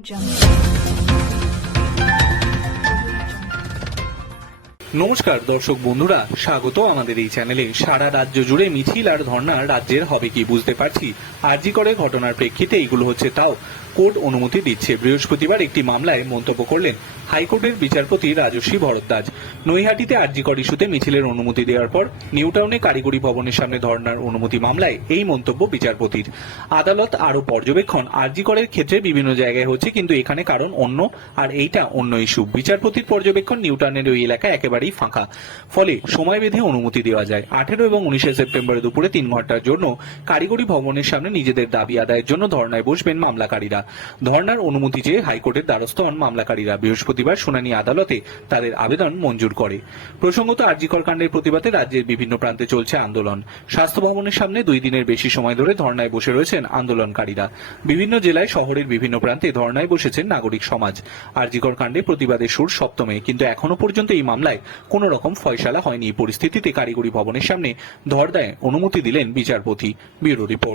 jump. নমস্কার, দর্শক বন্ধুরা। স্বাগত আমাদের এই চ্যানেলে। সারা রাজ্য জুড়ে মিছিল আর ধর্ণা রাজ্যের হবে কি বুঝতে পারছি? আরজি করে ঘটনার প্রেক্ষিতে এইগুলো হচ্ছে তাও। কোর্ট অনুমতি দিচ্ছে। বৃহস্পতিবার একটি মামলায় মন্তব্য করলেন হাইকোর্টের বিচারপতি রাজস্বী ভরদ্বাজ। নৈহাটিতে আরজিকর ইস্যুতে মিছিলের অনুমতি দেওয়ার পর নিউটাউনে কারিগরি ভবনের সামনে ধর্নার অনুমতি মামলায় এই মন্তব্য বিচারপতির। আদালত আরও পর্যবেক্ষণ আরজিকরের ক্ষেত্রে বিভিন্ন জায়গায় হচ্ছে, কিন্তু এখানে কারণ অন্য আর এইটা অন্য ইস্যু। বিচারপতির পর্যবেক্ষণ নিউটাউনের ওই এলাকা একেবারেই ফাঁকা। ফলে সময় বেঁধে অনুমতি দেওয়া যায়। আঠেরো এবং উনিশে সেপ্টেম্বর দুপুরে তিন ঘণ্টার জন্য কারিগরি ভবনের সামনে নিজেদের দাবি আদায়ের জন্য ধর্নায় বসবেন মামলাকারীরা। ধর্নার অনুমতি চেয়ে হাইকোর্টের দ্বারস্থ হন মামলাকারীরা। বৃহস্পতিবার শুনানি আদালতে তাদের আবেদন মঞ্জুর করে। প্রসঙ্গত আরজিকর কাণ্ডের প্রতিবাদে রাজ্যের বিভিন্ন প্রান্তে চলছে আন্দোলন। স্বাস্থ্য ভবনের সামনে দুই দিনের বেশি সময় ধরে ধর্নায় বসে রয়েছেন আন্দোলনকারীরা। বিভিন্ন জেলায় শহরের বিভিন্ন প্রান্তে ধর্নায় বসেছেন নাগরিক সমাজ। আরজিকর কাণ্ডে প্রতিবাদের সুর সপ্তমে, কিন্তু এখনও পর্যন্ত এই মামলায় কোনো রকম ফয়সালা হয়নি। পরিস্থিতিতে কারিগরি ভবনের সামনে ধর্দায় অনুমতি দিলেন বিচারপতি। Bureau report.